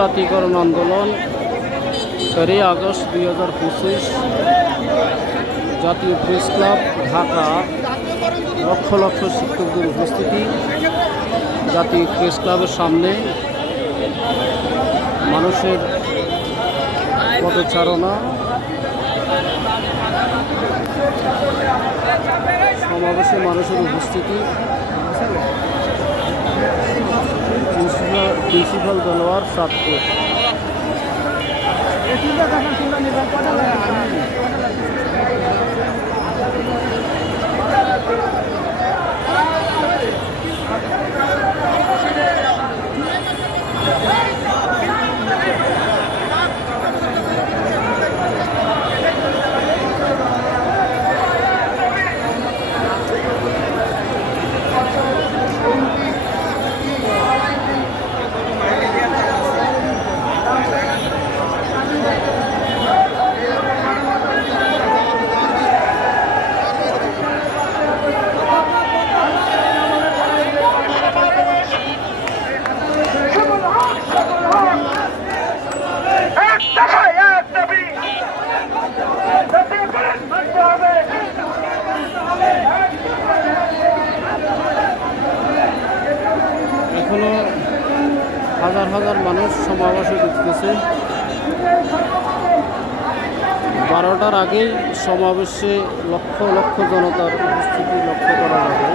জাতীয়করণ আন্দোলন ১৩ আগস্ট ২০২৫ জাতীয় প্রেস ক্লাব ঢাকা। লক্ষ লক্ষ শিক্ষকদের উপস্থিতি জাতীয় প্রেস ক্লাবের সামনে। মানুষের পদচারণা, সমাবেশে মানুষের উপস্থিতি। প্রিন্সিপাল দেলোয়ার সাতপুর। এখনো হাজার হাজার মানুষ সমাবেশে ঢুকতেছে। 12টার আগেই সমাবেশে লক্ষ লক্ষ জনতার উপস্থিতি লক্ষ্য করা যাবে।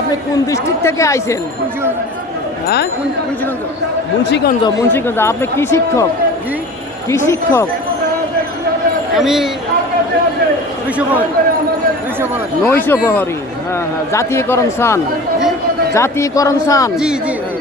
আপনি কোন ডিস্ট্রিক্ট থেকে আইছেন? হ্যাঁ, মুন্সিগঞ্জ। মুন্সিগঞ্জ। আপনি কি শিক্ষক? কি শিক্ষক? আমি নৈশ প্রহরী। হ্যাঁ হ্যাঁ, জাতীয়করণ চান? জাতীয়করণ চান? জি জি। আমি